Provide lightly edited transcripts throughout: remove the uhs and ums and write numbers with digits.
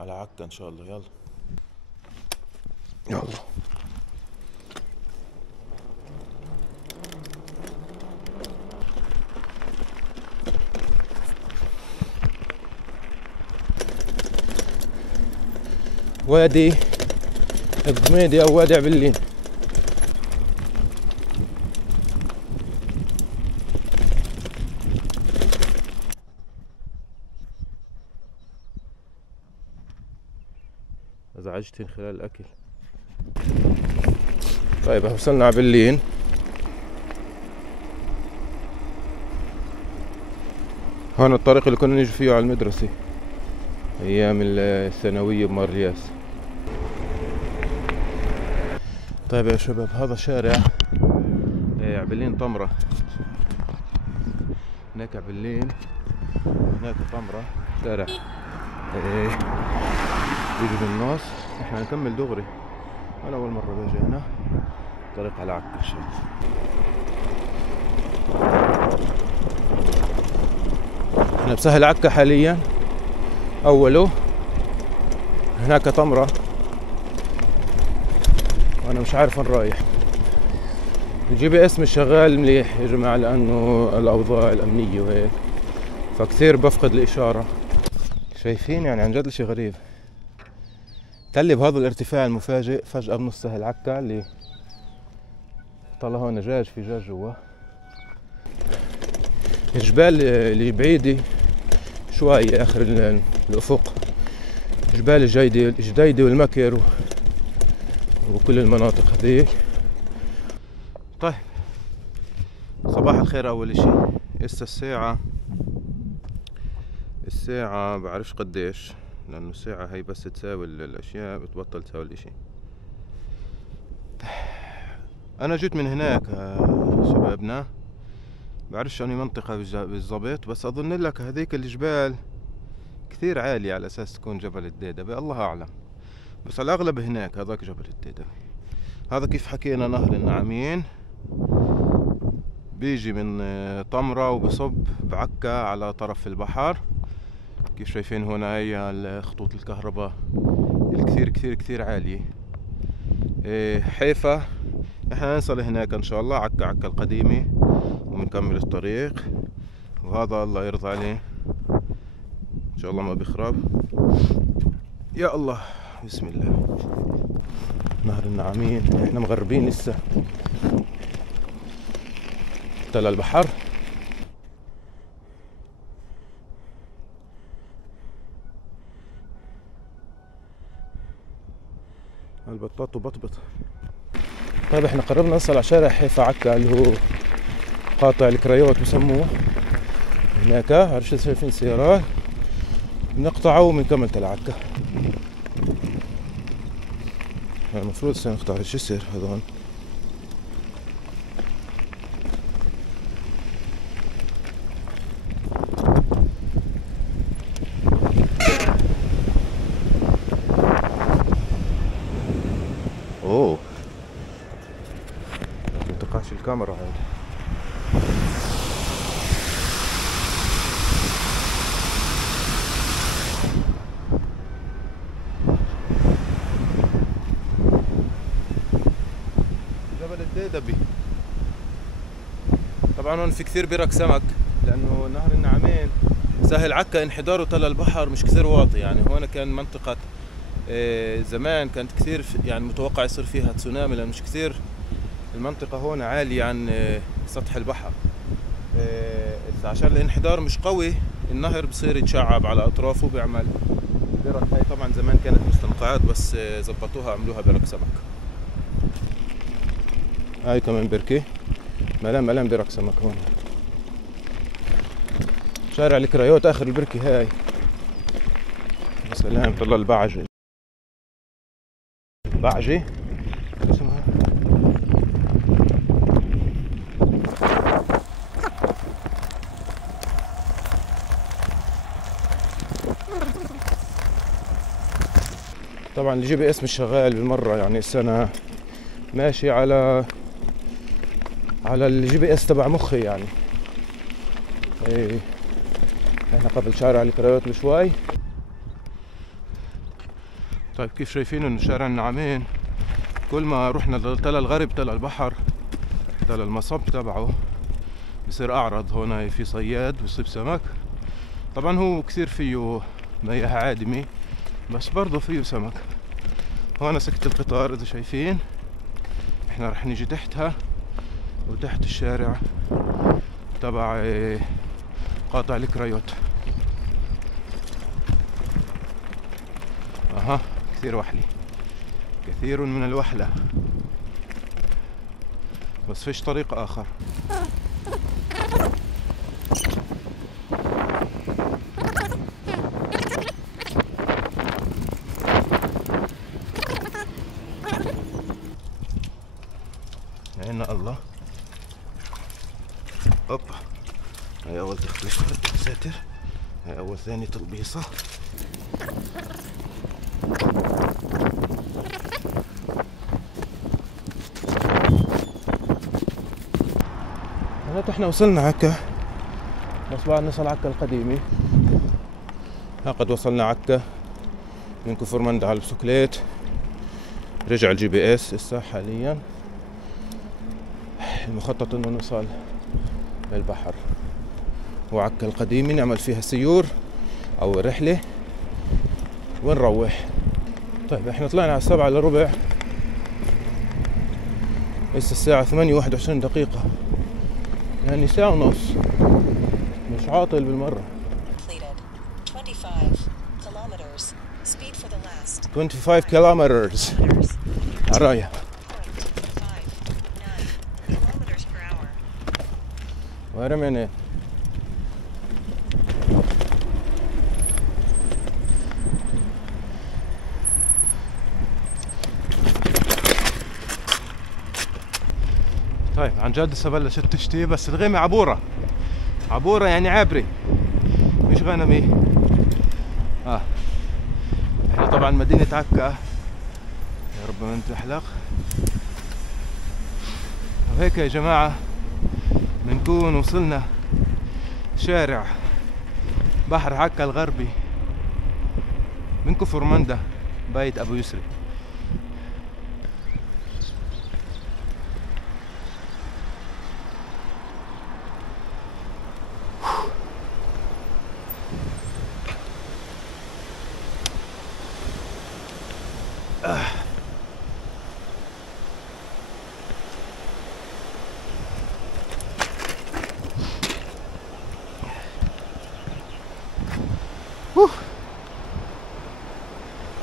على عكا ان شاء الله. يلا يلا. وادي الضميدي او وادي عبلين. ازعجتني خلال الاكل. طيب وصلنا عبلين. هون الطريق اللي كنا نيجي فيه على المدرسة ايام الثانوية بمار الياس. طيب يا شباب، هذا شارع عبلين طمرة. هناك عبلين هناك طمرة. شارع يجي بالنص. احنا نكمل دغري. انا اول مرة باجي هنا. طريق على عكا شوي. احنا بسهل عكا حاليا. اوله هناك طمرة وانا مش عارف وين رايح. الجي بي اس مش شغال مليح يا جماعة لانه الاوضاع الامنية وهيك، فكثير بفقد الاشارة. شايفين يعني عن جد شيء غريب. تلي بهذا الارتفاع المفاجئ فجأة بنص سهل عكا اللي طلع هون دجاج، في دجاج جوا. الجبال اللي بعيدة شوي اخر الافق، جبال الجديدة والمكر وكل المناطق هذيك. طيب صباح الخير. اول اشي هسه الساعة بعرفش قديش، لانه الساعة هي بس تساوي الاشياء بتبطل تساوي الاشي. انا جيت من هناك شبابنا، بعرفش اني منطقة بالضبط، بس اظن لك هذيك الجبال كثير عالية على اساس تكون جبل الديدبة، الله اعلم، بس على الاغلب هناك هذاك جبل الديدبة. هذا كيف حكينا نهر النعمين بيجي من طمرة وبصب بعكا على طرف البحر. كيف شايفين هنا هي خطوط الكهرباء الكثير كثير كثير عالية. حيفا احنا نوصل هناك ان شاء الله. عكا القديمة ونكمل الطريق، وهذا الله يرضى عليه ان شاء الله ما بيخرب. يا الله بسم الله. نهر النعمين احنا مغربين لسه. تلا البحر. البطاط وبطبط. طيب احنا قربنا نوصل على شارع حيفا عكا اللي هو قاطع الكريوت بسموه. هناك عرفت شايفين سيارات، بنقطعه وبنكمل تل عكا. المفروض سنقطع الجسر هذون. اوه متقاش الكاميرا هاي. جبل الديدبي. طبعا هون في كثير برك سمك، لانه نهر النعمين سهل عكا انحداره تل البحر مش كثير واطي. يعني هون كان منطقة زمان كانت كثير يعني متوقع يصير فيها تسونامي، لأن مش كثير المنطقة هون عالية عن سطح البحر. عشان الانحدار مش قوي النهر بصير يتشعب على أطرافه بيعمل برك. هاي طبعا زمان كانت مستنقعات بس زبطوها عملوها برك سمك. هاي كمان بركة ملام برك سمك هون. شارع الكريوت آخر البركة هاي. يا سلام طلع البعجة اسمها. طبعا الجي بي اس مش شغال بالمرة، يعني السنة ماشي على الجي بي اس تبع مخي يعني. ايه احنا قبل شارع الكريوت بشوي. طيب كيف شايفين انه شارع النعمين كل ما رحنا لتل الغرب تل البحر تل المصب تبعه بصير اعرض. هون في صياد بيصيب سمك، طبعا هو كثير فيه مياه عادمة بس برضه فيه سمك. هون سكة القطار اذا شايفين، احنا رح نيجي تحتها وتحت الشارع تبع قاطع الكريوت. اها كثير وحلي، كثير من الوحلة، بس فيش طريق اخر. عينا الله. اوبا، هاي اول تخليص يا ساتر، هاي اول ثاني تلبيصة. هلا احنا وصلنا عكا، بس بعد نصل عكا القديمة. ها قد وصلنا عكا من كفر مندى على البسكليت. رجع الجي بي اس هسه حاليا. المخطط انه نوصل للبحر وعكا القديمة نعمل فيها سيور او رحلة ونروح. طيب احنا طلعنا على 7 الا ربع، هسه الساعة 8:21 دقيقة، يعني ساعة ونص، مش عاطل بالمرة. 25 كيلومترز عرايا. وين منين؟ طيب عن جد هسه بلشت تشتي، بس الغيمة عبورة، عبورة يعني عابرة مش غنمي. احنا طبعا مدينة عكا، يا رب ما نتزحلق. وهيك يا جماعة بنكون وصلنا شارع بحر عكا الغربي من كفر مندى بيت ابو يسري.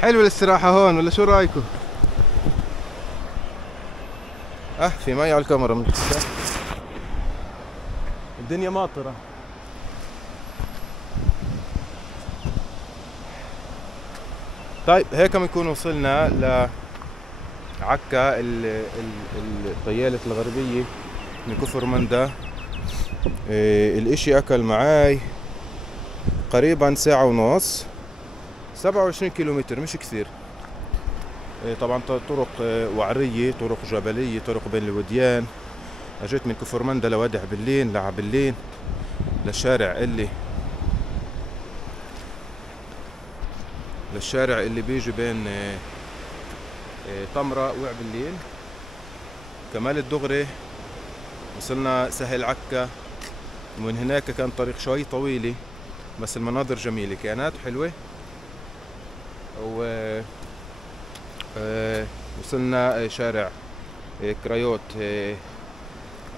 حلو الاستراحة هون ولا شو رايكم؟ في مي على الكاميرا من الدنيا ماطرة. طيب هيك بنكون وصلنا لعكا الطيالة الغربية من كفر مندى. الاشي اكل معاي قريبا ساعة ونص، 27 كيلومتر مش كثير. طبعا طرق وعرية، طرق جبلية، طرق بين الوديان. اجيت من كفر مندى لودع بلين لعبلين للشارع اللي بيجي بين طمرة وعبلين. كمال الدغري وصلنا سهل عكا، ومن هناك كان طريق شوي طويلة بس المناظر جميلة كانت حلوة. وصلنا شارع كريوت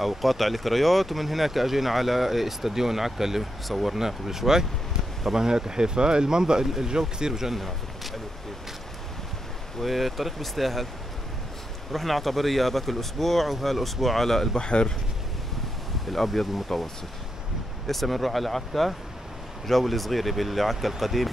او قاطع الكريوت، ومن هناك اجينا على استاديون عكا اللي صورناه قبل شوي. طبعا هناك حيفا، المنظر الجو كثير بجنن على فكرة، حلو كثير والطريق بيستاهل. رحنا على طبرية باك الاسبوع، وهالاسبوع على البحر الابيض المتوسط. لسه بنروح على عكا، جولة صغيرة بالعكا القديم.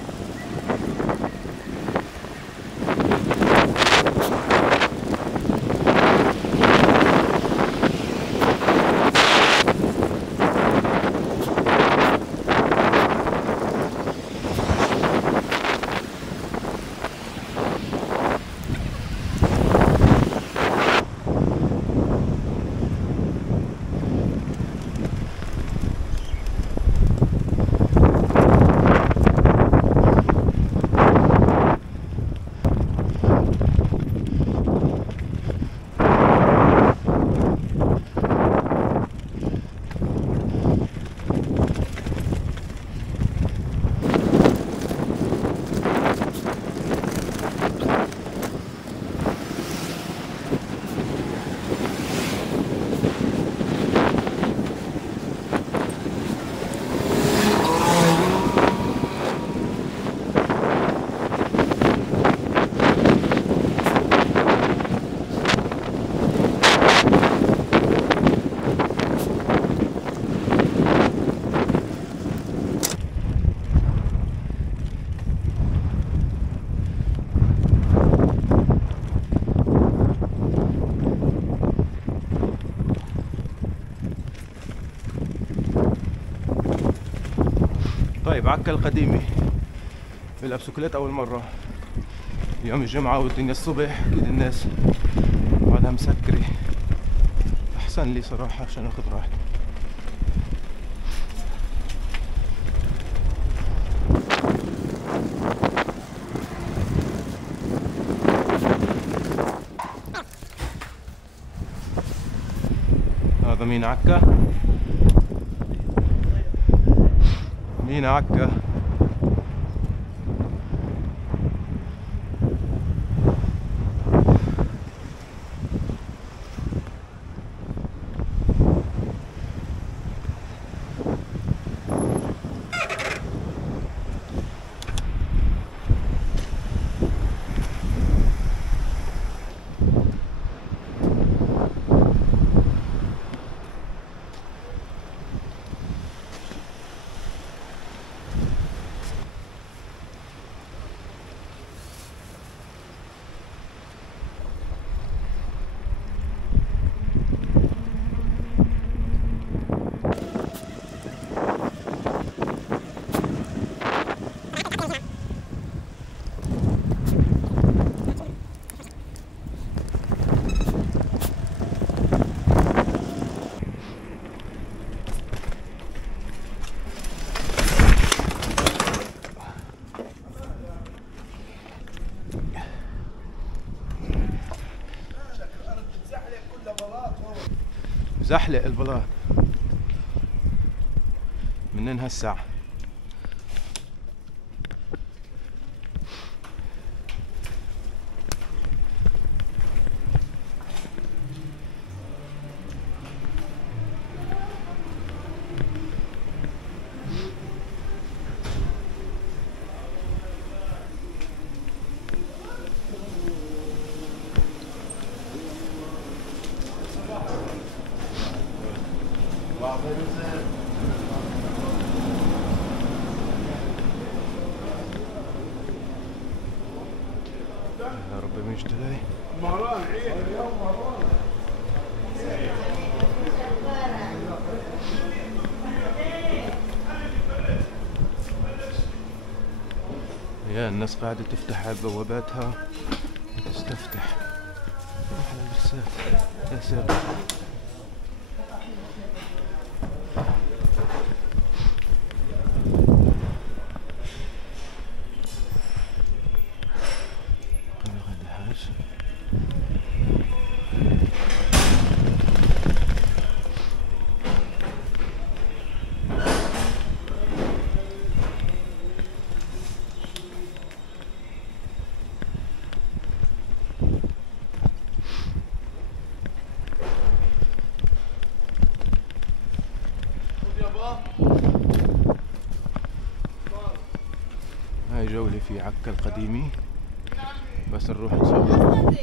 بعكا القديمة بلعب بسكليت أول مرة. يوم الجمعة والدنيا الصبح أكيد الناس بعدها مسكرة. أحسن لي صراحة عشان أخذ راحتي. هذا مين عكا؟ مين عكا؟ زحلق البلاط منين هالساعة. يا رب ما يجتلي. يا الناس قاعدة تفتح على بواباتها تستفتح. روح على البسات يا ساتر. هاي جولة في عكا القديمة، بس نروح نصور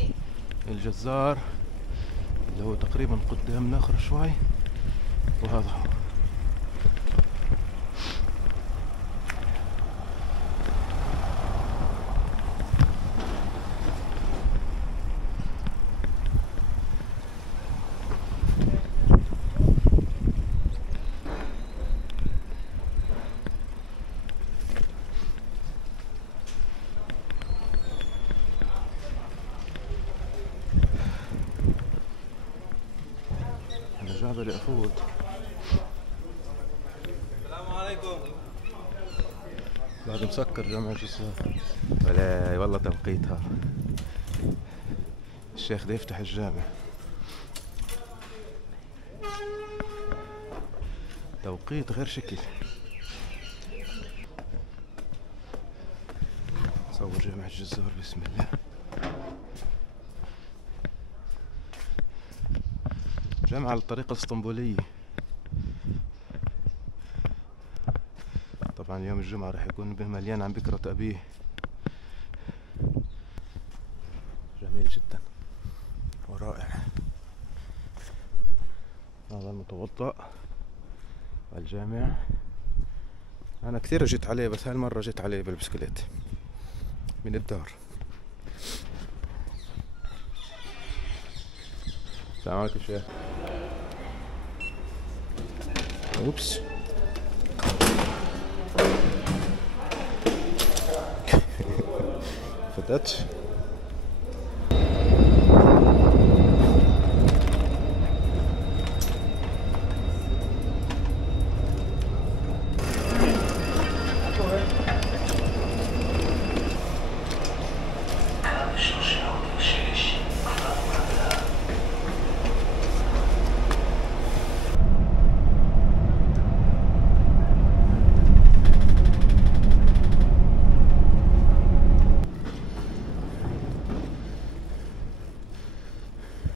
الجزار اللي هو تقريبا قدامنا آخر شوي، وهذا هو. جابر أفوت. السلام عليكم. بعد مسكر جامع الجزار. ولا والله توقيتها الشيخ ده يفتح الجامع. توقيت غير شكل. صور جامع الجزار بسم الله. جامع على الطريقة الاسطنبولية. طبعا يوم الجمعة راح يكون مليان عن بكرة أبيه. جميل جدا ورائع. هذا المتوضأ والجامع. أنا كثير جيت عليه، بس هالمرة جيت عليه بالبسكليت من الدار. السلام عليكم شيخ. اوبس. فتقتش.